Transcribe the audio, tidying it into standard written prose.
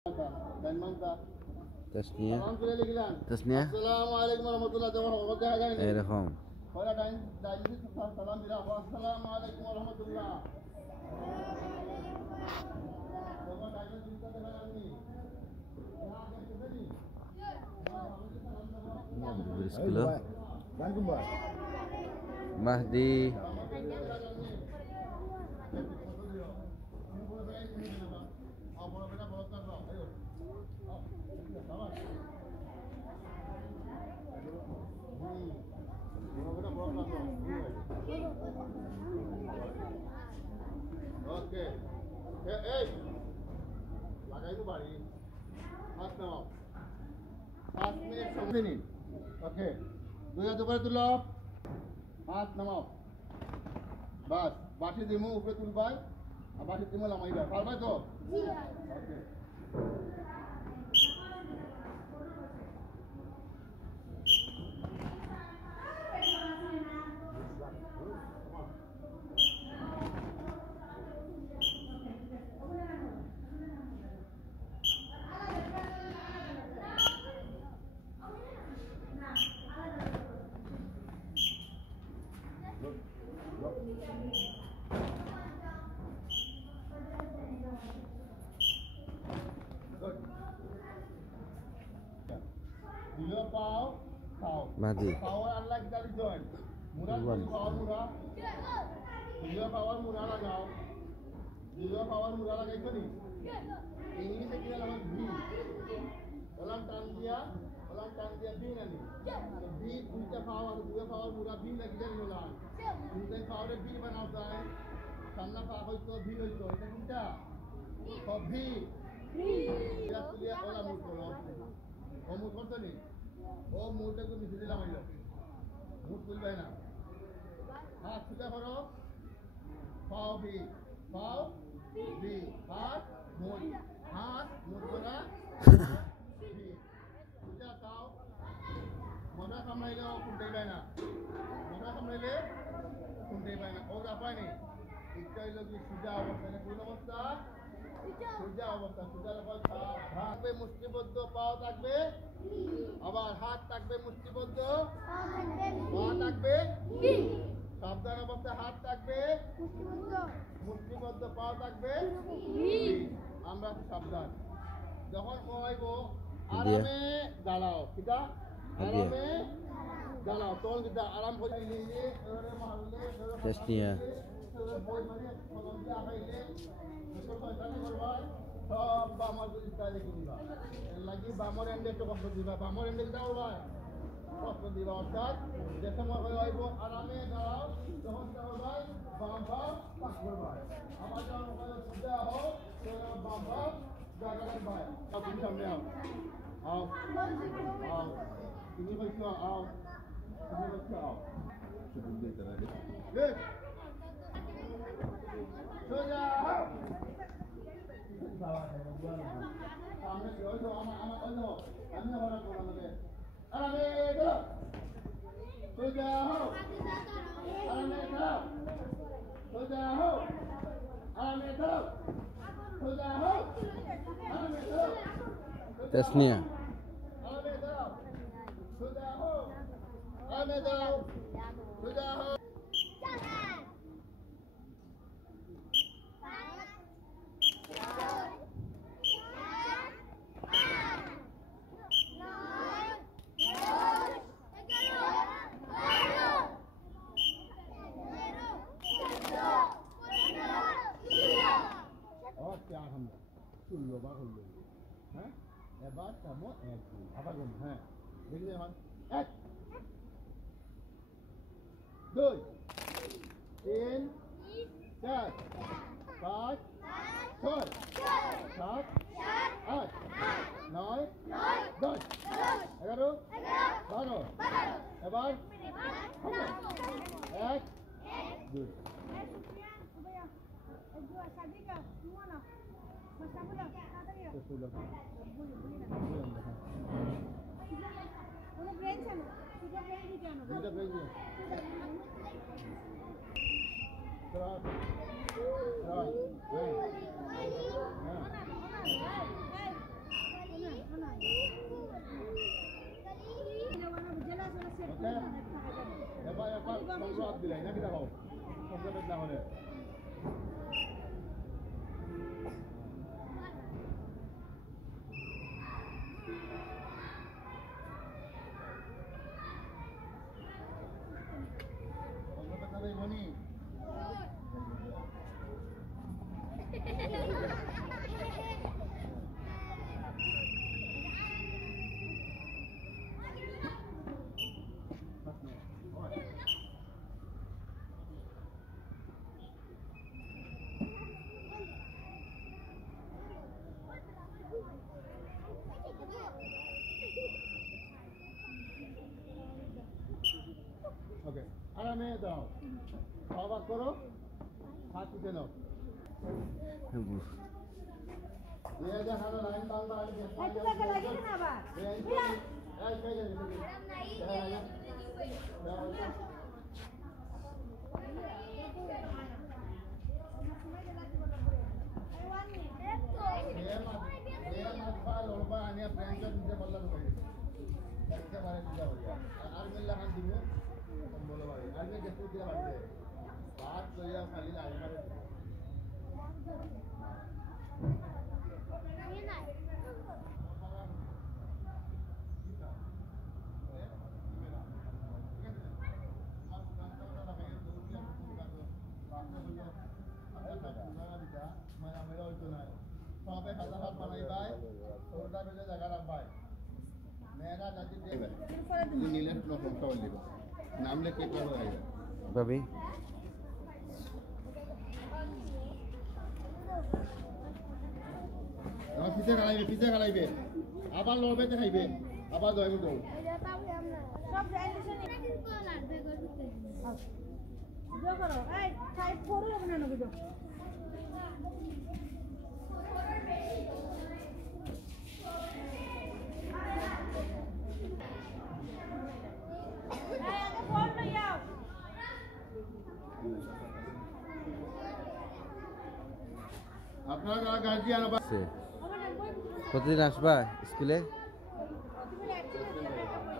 Tasniya. Tasniya. Assalamualaikum warahmatullahi wabarakatuh. এরকম Assalamualaikum warahmatullahi Skill Mahdi Oke. Eh. Lagai itu bari. Mas namak. 5 menit sini. Oke. Dua tu pada tulah. Mas namak. Bas. Basi dimu upre tulbai. Basi dimu lama ida. Palbai tu. Iya. Oke. Dua pau, Mahdi power unlock kita join. Murah power murah. Dua power murah lagao. Dua power murah lagai tu ni. Ini sekira lawan B. Dalam tandia B nanti. B dua power murah B lagi jadi ulang. Dua power B mana usai? Karena power itu B itu. Ini kita. Oh B. Dia tulia olah mukolo. Oh mukol tu ni. Oh muda tu mesti dalam aja. Mud tu baik nak. Hat sudah karo. Pau B. Pau B. Hat mud. Hat mud kora. B. Sudah tahu. Mana kamai le kuntai baik nak. Mana kamai le kuntai baik nak. Oh apa ni? Ikai lagi sudah awak ni punya masa. Sudah awak sudah lepas হাত থাকবে মুষ্টিবদ্ধ পাও থাকবে আবার হাত থাকবে মুষ্টিবদ্ধ পা থাকবে সাবধান অবস্থায় হাত থাকবে মুষ্টিবদ্ধ পাও থাকবে আমরা সাবধান যখন কইব আরামে দাঁড়াও ঠিক আছে আরামে দাঁড়াও তখন কিন্তু আরাম করে নিয়ে এবারে মারলে Tasniya বই মানে কলম দিয়ে আগাইলে এসব পয়সানি করবা সব বামর দিতে দিবা লাগি বামর এন্ডে তো কষ্ট দিবা বামর এন্ডে দাও ভাই কষ্ট দিবা অর্থাৎ যে সময় হইব আরামে দাও যখন দাও ভাই বাম বাম পাক করবা আমার যখন হয় সুজা হও তো বাম বাম জায়গা ভাই তুমি সামনে আও তুমি বসো আও তুমি বসো আও শুধু দিয়ে তারা লে সোজা হও सामने जो जो आमा ओनो अन्य वाला बोला लगे अरे इधर तो जाओ अरे इधर तो जाओ अरे इधर तो जाओ अरे इधर Tasniya अरे इधर तो जाओ अरे इधर तो जाओ Loba hulu, ebat kamu apa gum, begini kan, dua, tiga, empat, lima, enam, tujuh, 8, 9, 10, 11, 12, ebat, dua. বাদ দিলাই না কি দেখো কমপ্লিট না হলে কমপ্লিট না রে মনি ओके आराम में जाओ खावा करो हाथ पीछे लो ये जो हाथ लाइन बांध बांध के ऐसे लगा लगे ना बा ये ऐसे sampai kata-kata panai baik, sudah beda jaga rambai. Merah nanti dia. Ini nilai no control dia. नाम लेके करो आएगा भाभी अब पीछे खलाइबे আবার লড়বে তে খাইবে আবার দইব গো এটা তাও আমরা সব জানিছেন কিন্তু লাগবে করতে জো করো এই সাইড করো না না বুঝো আপনারা গার্জিয়ান প্রতিদিন আসবা স্কুলে?